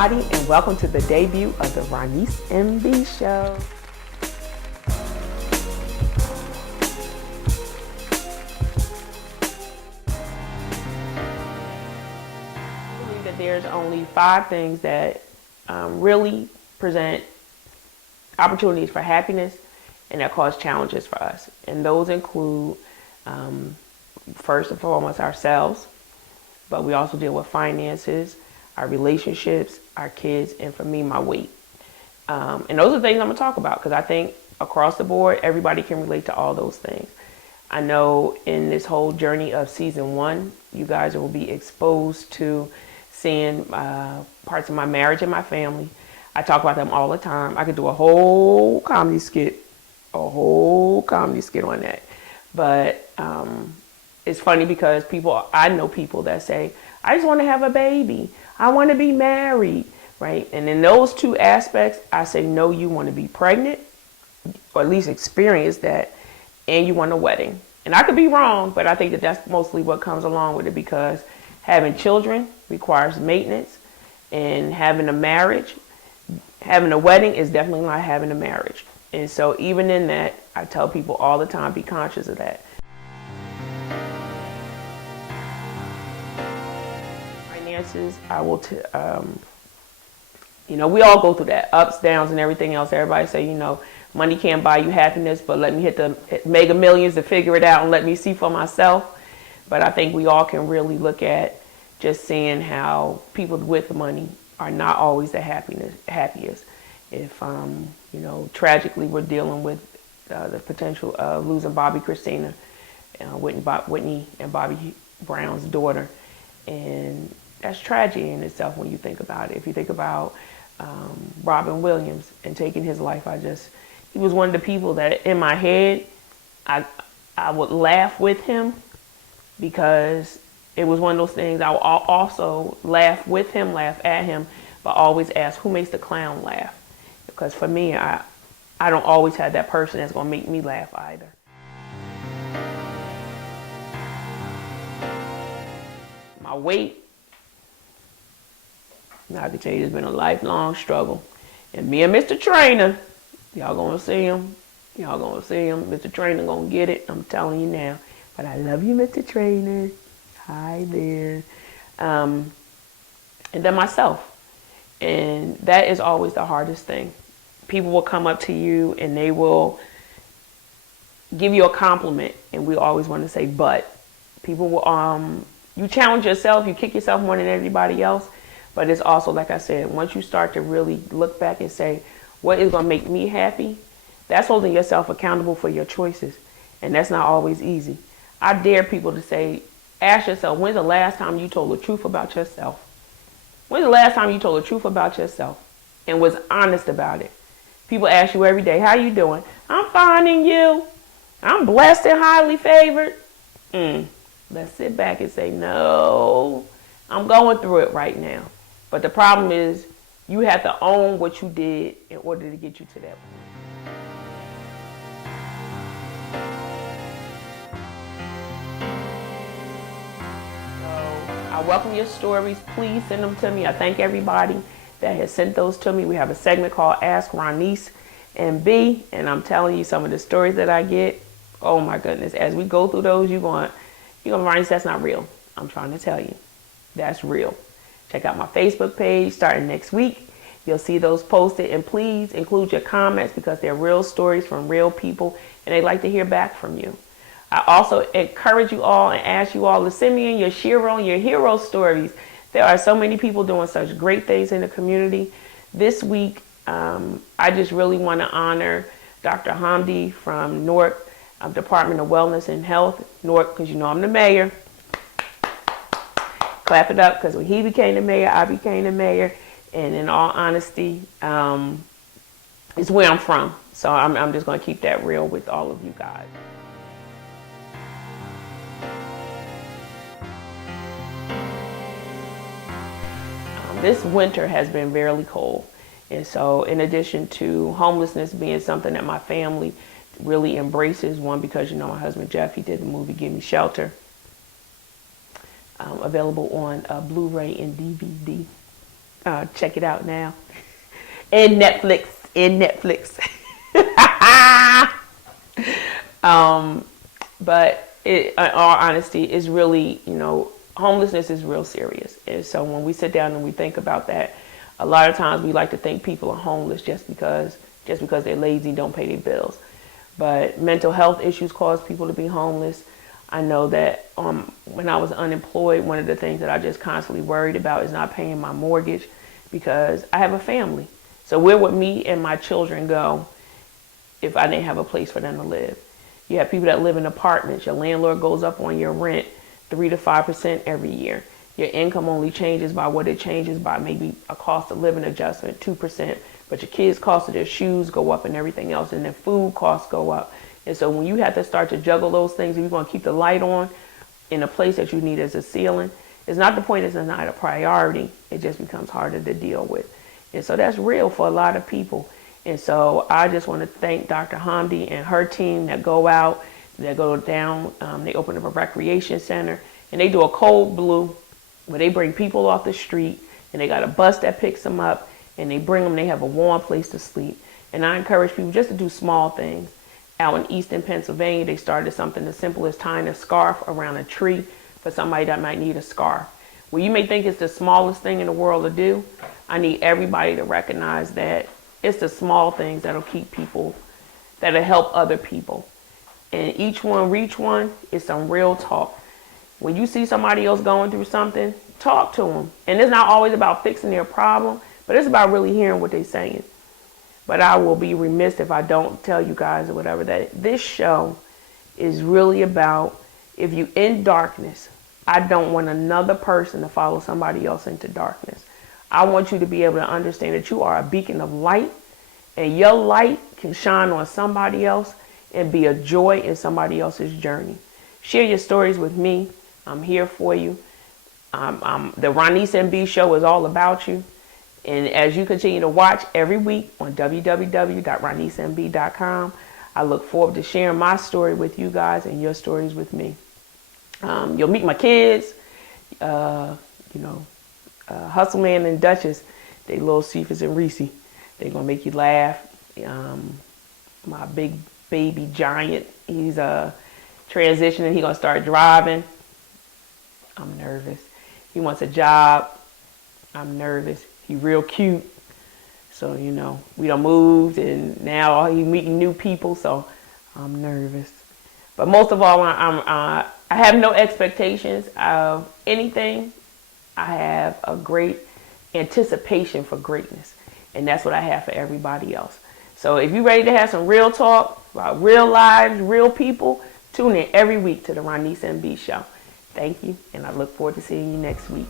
everybody, and welcome to the debut of the Ronice MB Show. I believe that there's only 5 things that really present opportunities for happiness and that cause challenges for us. And those include, first and foremost, ourselves, but we also deal with finances, our relationships, our kids, and for me, my weight. And those are things I'm gonna talk about because I think across the board, everybody can relate to all those things. I know in this whole journey of season 1, you guys will be exposed to seeing parts of my marriage and my family. I talk about them all the time. I could do a whole comedy skit on that. But it's funny because I know people that say, I just want to have a baby. I want to be married, right? And in those 2 aspects, I say, no, you want to be pregnant, or at least experience that, and you want a wedding. And I could be wrong, but I think that that's mostly what comes along with it, because having children requires maintenance, and having a wedding is definitely not having a marriage. And so even in that, I tell people all the time, be conscious of that. Finances, I will, we all go through that, ups, downs, and everything else. Everybody say, money can't buy you happiness, but let me hit the mega millions to figure it out and let me see for myself. But I think we all can really look at just seeing how people with money are not always the happiest. If, tragically we're dealing with the potential of losing Bobby Christina, Whitney and Bobby Brown's daughter. And that's tragedy in itself when you think about it. If you think about Robin Williams and taking his life, he was one of the people that in my head, I would laugh with him, because it was one of those things. I would also laugh with him, laugh at him, but always ask, who makes the clown laugh? Because for me, I don't always have that person that's gonna make me laugh either. My weight, now I can tell you, it's been a lifelong struggle. And me and Mr. Trainer, y'all gonna see him. Mr. Trainer gonna get it, I'm telling you now. But I love you, Mr. Trainer. Hi there. And then myself. And that is always the hardest thing. People will come up to you and they will give you a compliment, and we always want to say, but. People will, you challenge yourself, you kick yourself more than everybody else, but it's also, like I said, once you start to really look back and say, what is going to make me happy? That's holding yourself accountable for your choices, and that's not always easy. I dare people to say, ask yourself, when's the last time you told the truth about yourself? When's the last time you told the truth about yourself and was honest about it? People ask you every day, how you doing? I'm fine, and you? I'm blessed and highly favored. Let's sit back and say, no, I'm going through it right now. But the problem is, you have to own what you did in order to get you to that point. I welcome your stories. Please send them to me. I thank everybody that has sent those to me. We have a segment called Ask Ronice MB, and I'm telling you some of the stories that I get. Oh my goodness. As we go through those, you're going, Ronice, that's not real. I'm trying to tell you, that's real. Check out my Facebook page starting next week. You'll see those posted, and please include your comments, because they're real stories from real people and they'd like to hear back from you. I also encourage you all and ask you all to send me in your Shiro and your hero stories. There are so many people doing such great things in the community. This week, I just really want to honor Dr. Hamdi from Newark Department of Wellness and Health, Newark, because I'm the mayor. Clap it up, because when he became the mayor, I became the mayor. And in all honesty, it's where I'm from. So I'm just going to keep that real with all of you guys. This winter has been very cold. And so in addition to homelessness being something that my family really embraces, one, because my husband Jeff, he did the movie Give Me Shelter, available on Blu-ray and DVD. Check it out now. In Netflix. In Netflix. But in all honesty, it's really, homelessness is real serious. And so when we sit down and we think about that, a lot of times we like to think people are homeless just because they're lazy, don't pay their bills. But mental health issues cause people to be homeless. I know that when I was unemployed, one of the things that I just constantly worried about is not paying my mortgage because I have a family. So where would me and my children go if I didn't have a place for them to live? You have people that live in apartments. Your landlord goes up on your rent 3 to 5% every year. Your income only changes by what it changes by, maybe a cost of living adjustment, 2%. But your kids' cost of their shoes go up and everything else, and their food costs go up. And so when you have to start to juggle those things, if you're going to keep the light on in a place that you need as a ceiling, it's not the point it's not a priority. It just becomes harder to deal with. And so that's real for a lot of people. And so I just want to thank Dr. Hamdi and her team that go out, that go down, they open up a recreation center, and they do a cold blue where they bring people off the street, and they got a bus that picks them up, and they bring them, they have a warm place to sleep. And I encourage people just to do small things. Out in Eastern Pennsylvania, they started something as simple as tying a scarf around a tree for somebody that might need a scarf. Well, you may think it's the smallest thing in the world to do. I need everybody to recognize that it's the small things that'll keep people, that'll help other people. And each one, reach one, is some real talk. When you see somebody else going through something, talk to them. And it's not always about fixing their problem, but it's about really hearing what they're saying. But I will be remiss if I don't tell you guys or whatever that this show is really about, if you in darkness, I don't want another person to follow somebody else into darkness. I want you to be able to understand that you are a beacon of light, and your light can shine on somebody else and be a joy in somebody else's journey. Share your stories with me. I'm here for you. The Ronice MB show is all about you. And as you continue to watch every week on www.ronicemb.com, I look forward to sharing my story with you guys and your stories with me. You'll meet my kids, Hustle Man and Duchess, they little Cephas and Reese. They're going to make you laugh. My big baby giant, he's transitioning. He's going to start driving. I'm nervous. He wants a job. I'm nervous. He's real cute. So, we done moved and now he's meeting new people. So I'm nervous. But most of all, I have no expectations of anything. I have a great anticipation for greatness. And that's what I have for everybody else. So if you're ready to have some real talk about real lives, real people, tune in every week to the Ronice MB Show. Thank you. And I look forward to seeing you next week.